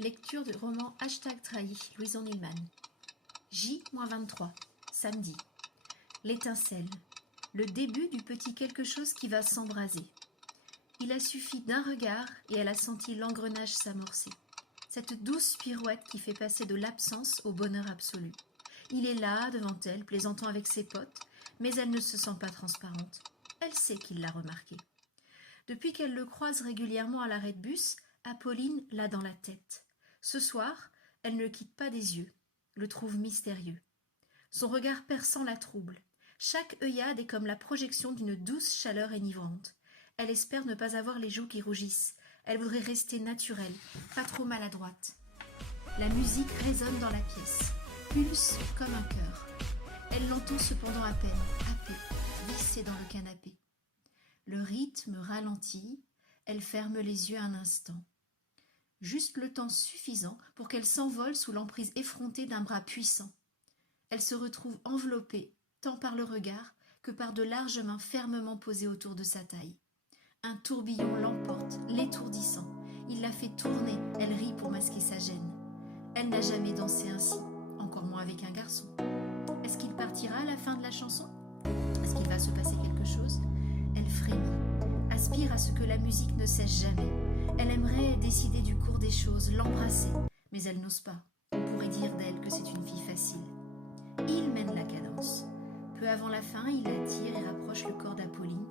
Lecture du roman #trahi, Louison Nilman. J-23, samedi. L'étincelle, le début du petit quelque chose qui va s'embraser. Il a suffi d'un regard et elle a senti l'engrenage s'amorcer. Cette douce pirouette qui fait passer de l'absence au bonheur absolu. Il est là, devant elle, plaisantant avec ses potes, mais elle ne se sent pas transparente. Elle sait qu'il l'a remarqué. Depuis qu'elle le croise régulièrement à l'arrêt de bus, Apolline l'a dans la tête. Ce soir, elle ne le quitte pas des yeux, le trouve mystérieux. Son regard perçant la trouble. Chaque œillade est comme la projection d'une douce chaleur enivrante. Elle espère ne pas avoir les joues qui rougissent. Elle voudrait rester naturelle, pas trop maladroite. La musique résonne dans la pièce, pulse comme un cœur. Elle l'entend cependant à peine, happée, vissée dans le canapé. Le rythme ralentit, elle ferme les yeux un instant. Juste le temps suffisant pour qu'elle s'envole sous l'emprise effrontée d'un bras puissant. Elle se retrouve enveloppée, tant par le regard que par de larges mains fermement posées autour de sa taille. Un tourbillon l'emporte, l'étourdissant. Il la fait tourner, elle rit pour masquer sa gêne. Elle n'a jamais dansé ainsi, encore moins avec un garçon. Est-ce qu'il partira à la fin de la chanson? Est-ce qu'il va se passer quelque chose? Elle frémit, aspire à ce que la musique ne cesse jamais. Elle aimerait décider du cours des choses, l'embrasser, mais elle n'ose pas. On pourrait dire d'elle que c'est une fille facile. Il mène la cadence. Peu avant la fin, il attire et rapproche le corps d'Apolline.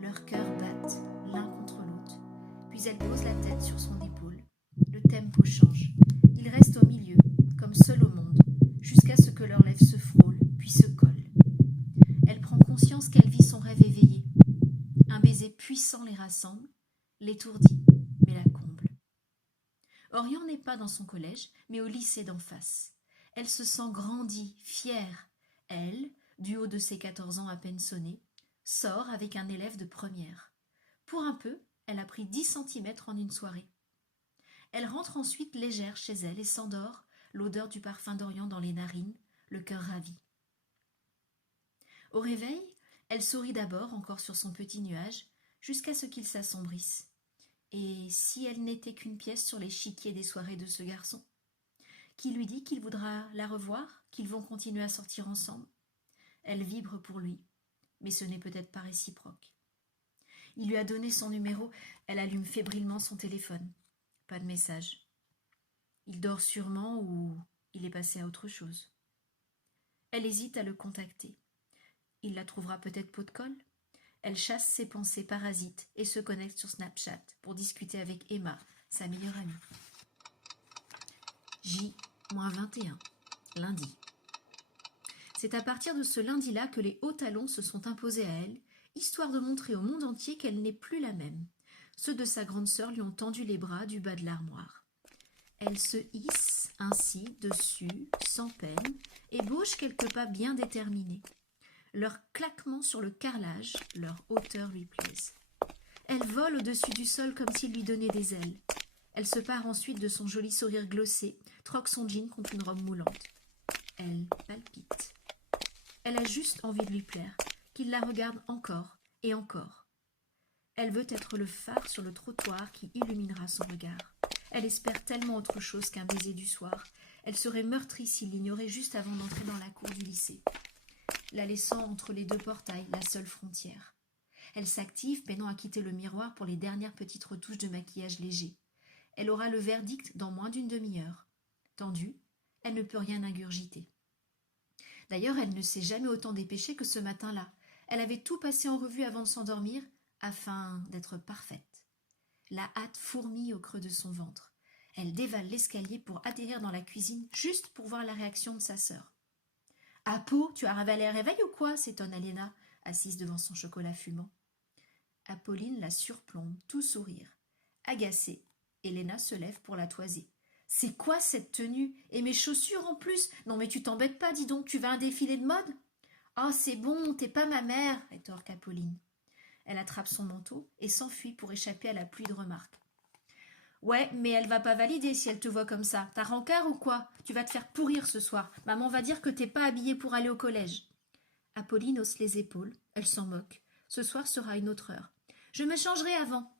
Leurs cœurs battent l'un contre l'autre. Puis elle pose la tête sur son épaule. Le tempo change. Il reste au milieu, comme seul au monde, jusqu'à ce que leurs lèvres se frôlent, puis se collent. Elle prend conscience qu'elle vit son rêve éveillé. Un baiser puissant les rassemble, l'étourdit, mais la comble. Orion n'est pas dans son collège, mais au lycée d'en face. Elle se sent grandie, fière. Elle, du haut de ses 14 ans à peine sonnés, sort avec un élève de première. Pour un peu, elle a pris 10 centimètres en une soirée. Elle rentre ensuite légère chez elle et s'endort, l'odeur du parfum d'Orion dans les narines, le cœur ravi. Au réveil, elle sourit d'abord, encore sur son petit nuage, jusqu'à ce qu'il s'assombrisse. Et si elle n'était qu'une pièce sur l'échiquier des soirées de ce garçon? Qui lui dit qu'il voudra la revoir, qu'ils vont continuer à sortir ensemble? Elle vibre pour lui, mais ce n'est peut-être pas réciproque. Il lui a donné son numéro, elle allume fébrilement son téléphone. Pas de message. Il dort sûrement ou il est passé à autre chose. Elle hésite à le contacter. Il la trouvera peut-être pot de colle. Elle chasse ses pensées parasites et se connecte sur Snapchat pour discuter avec Emma, sa meilleure amie. J-21, lundi. C'est à partir de ce lundi-là que les hauts talons se sont imposés à elle, histoire de montrer au monde entier qu'elle n'est plus la même. Ceux de sa grande sœur lui ont tendu les bras du bas de l'armoire. Elle se hisse ainsi dessus, sans peine, et bouge quelques pas bien déterminés. Leur claquement sur le carrelage, leur hauteur lui plaisent. Elle vole au-dessus du sol comme s'il lui donnait des ailes. Elle se pare ensuite de son joli sourire glossé, troque son jean contre une robe moulante. Elle palpite. Elle a juste envie de lui plaire, qu'il la regarde encore et encore. Elle veut être le phare sur le trottoir qui illuminera son regard. Elle espère tellement autre chose qu'un baiser du soir. Elle serait meurtrie s'il l'ignorait juste avant d'entrer dans la cour du lycée, la laissant entre les deux portails, la seule frontière. Elle s'active, peinant à quitter le miroir pour les dernières petites retouches de maquillage léger. Elle aura le verdict dans moins d'une demi-heure. Tendue, elle ne peut rien ingurgiter. D'ailleurs, elle ne s'est jamais autant dépêchée que ce matin-là. Elle avait tout passé en revue avant de s'endormir, afin d'être parfaite. La hâte fourmille au creux de son ventre. Elle dévale l'escalier pour atterrir dans la cuisine, juste pour voir la réaction de sa sœur. « Apo, tu as ravalé un réveil ou quoi ?» s'étonne Alena, assise devant son chocolat fumant. Apolline la surplombe, tout sourire. Agacée, Elena se lève pour la toiser. « C'est quoi cette tenue? Et mes chaussures en plus? Non mais tu t'embêtes pas, dis donc, tu vas à un défilé de mode? »« Oh, c'est bon, t'es pas ma mère !» rétorque Apolline. Elle attrape son manteau et s'enfuit pour échapper à la pluie de remarques. « Ouais, mais elle va pas valider si elle te voit comme ça. T'as rancœur ou quoi? Tu vas te faire pourrir ce soir. Maman va dire que t'es pas habillée pour aller au collège. » Apolline hausse les épaules. Elle s'en moque. Ce soir sera une autre heure. « Je me changerai avant. »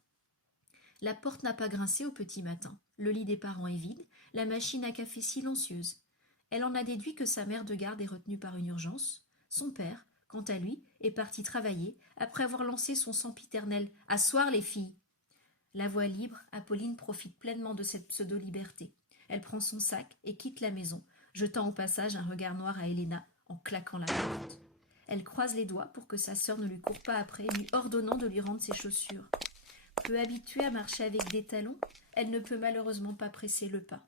La porte n'a pas grincé au petit matin. Le lit des parents est vide, la machine à café silencieuse. Elle en a déduit que sa mère de garde est retenue par une urgence. Son père, quant à lui, est parti travailler après avoir lancé son sempiternel « Asseoir les filles !». La voix libre, Apolline profite pleinement de cette pseudo-liberté. Elle prend son sac et quitte la maison, jetant au passage un regard noir à Helena en claquant la porte. Elle croise les doigts pour que sa sœur ne lui court pas après, lui ordonnant de lui rendre ses chaussures. Peu habituée à marcher avec des talons, elle ne peut malheureusement pas presser le pas.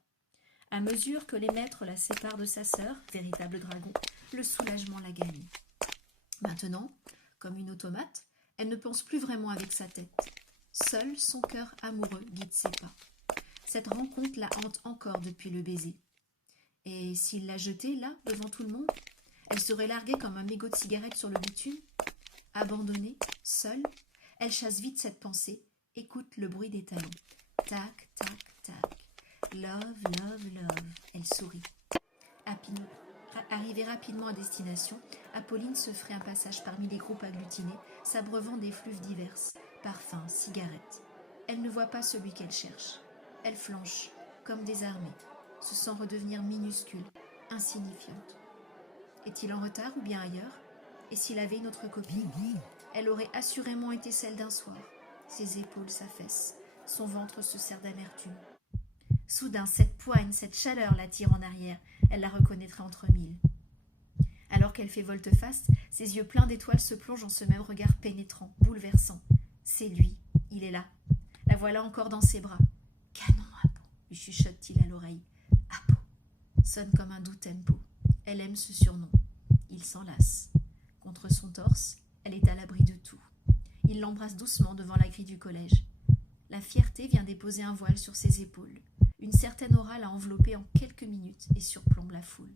À mesure que les maîtres la séparent de sa sœur, véritable dragon, le soulagement la gagne. Maintenant, comme une automate, elle ne pense plus vraiment avec sa tête. Seul son cœur amoureux guide ses pas. Cette rencontre la hante encore depuis le baiser. Et s'il l'a jetée là, devant tout le monde, elle serait larguée comme un mégot de cigarette sur le bitume. Abandonnée, seule, elle chasse vite cette pensée, écoute le bruit des talons. Tac, tac, tac. Love, love, love. Elle sourit. Arrivée rapidement à destination, Apolline se ferait un passage parmi les groupes agglutinés, s'abreuvant d'effluves diverses, parfums, cigarettes. Elle ne voit pas celui qu'elle cherche. Elle flanche, comme désarmée, se sent redevenir minuscule, insignifiante. Est-il en retard ou bien ailleurs? Et s'il avait une autre copine? Elle aurait assurément été celle d'un soir. Ses épaules s'affaissent, son ventre se serre d'amertume. Soudain, cette poigne, cette chaleur l'attire en arrière. Elle la reconnaîtrait entre mille. Alors qu'elle fait volte-face, ses yeux pleins d'étoiles se plongent en ce même regard pénétrant, bouleversant. C'est lui, il est là. La voilà encore dans ses bras. « Canon, Apo !» lui chuchote-t-il à l'oreille. « Apo !» sonne comme un doux tempo. Elle aime ce surnom. Il s'en lasse. Contre son torse, elle est à l'abri de tout. Il l'embrasse doucement devant la grille du collège. La fierté vient déposer un voile sur ses épaules. Une certaine aura l'a enveloppée en quelques minutes et surplombe la foule.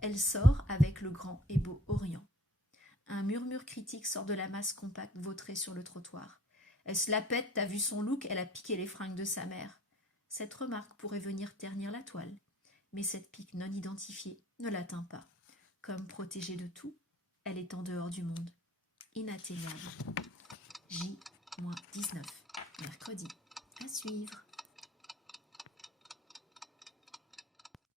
Elle sort avec le grand et beau Orient. Un murmure critique sort de la masse compacte vautrée sur le trottoir. Elle se la pète, t'as vu son look, elle a piqué les fringues de sa mère. Cette remarque pourrait venir ternir la toile, mais cette pique non identifiée ne l'atteint pas. Comme protégée de tout, elle est en dehors du monde. Inatteignable. J-19, mercredi. À suivre.